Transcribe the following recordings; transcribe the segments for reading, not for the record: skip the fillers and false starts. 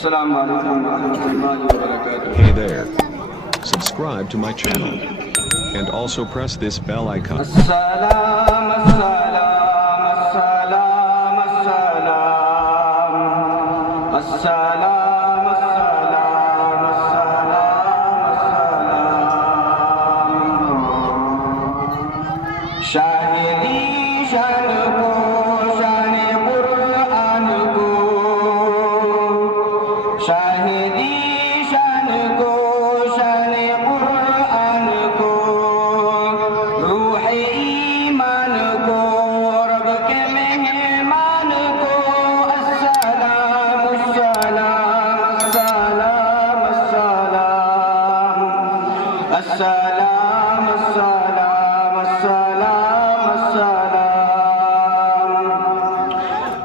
Hey there. Subscribe to my channel. And also press this bell icon.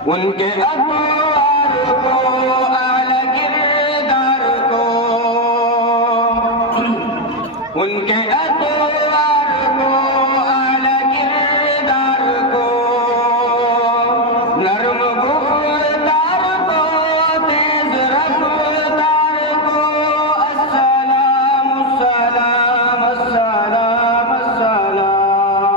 ان کے ابوار کو اعلی کردار کو ان کے ابوار کو اعلی کردار کو نرم گفتار کو تیز رفتار کو السلام السلام السلام السلام السلام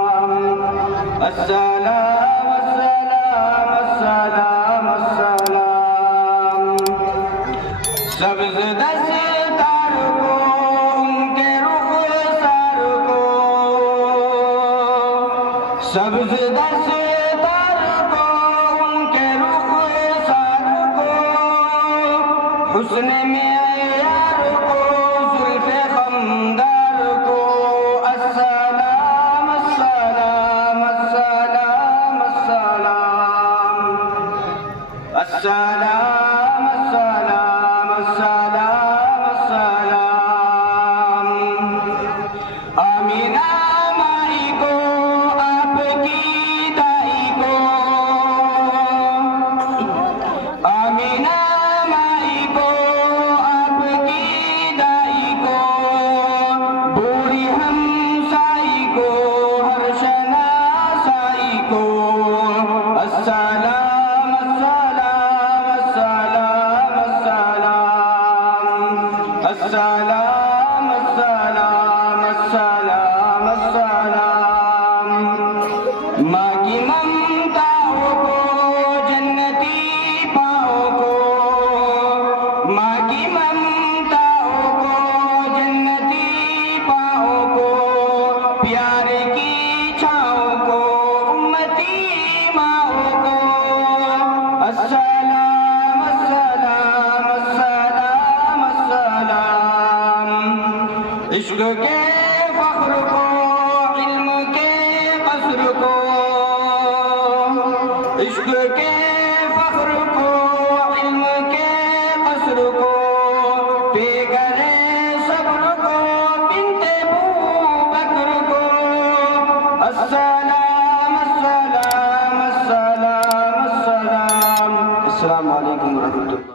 سبز دستار کو ان کے رخسار کو سبز دستار کو ان کے رخسار کو حسن معیار کو زلف خمدار کو السلام السلام السلام السلام السلام السلام السلام السلام السلام ماں کی ممتاؤں کو جنتی پاؤں کو ماں کی ممتاؤں کو جنتی پاؤں کو پیارے کی چھاؤں کو امتی ماؤں کو السلام السلام السلام السلام عشق کے فخر کو علم کے قصر کو عشق کے فخر کو علم کے قصر کو پیغر صبر کو بنت ابوبکر کو السلام السلام السلام السلام السلام علیکم ورحمۃ اللہ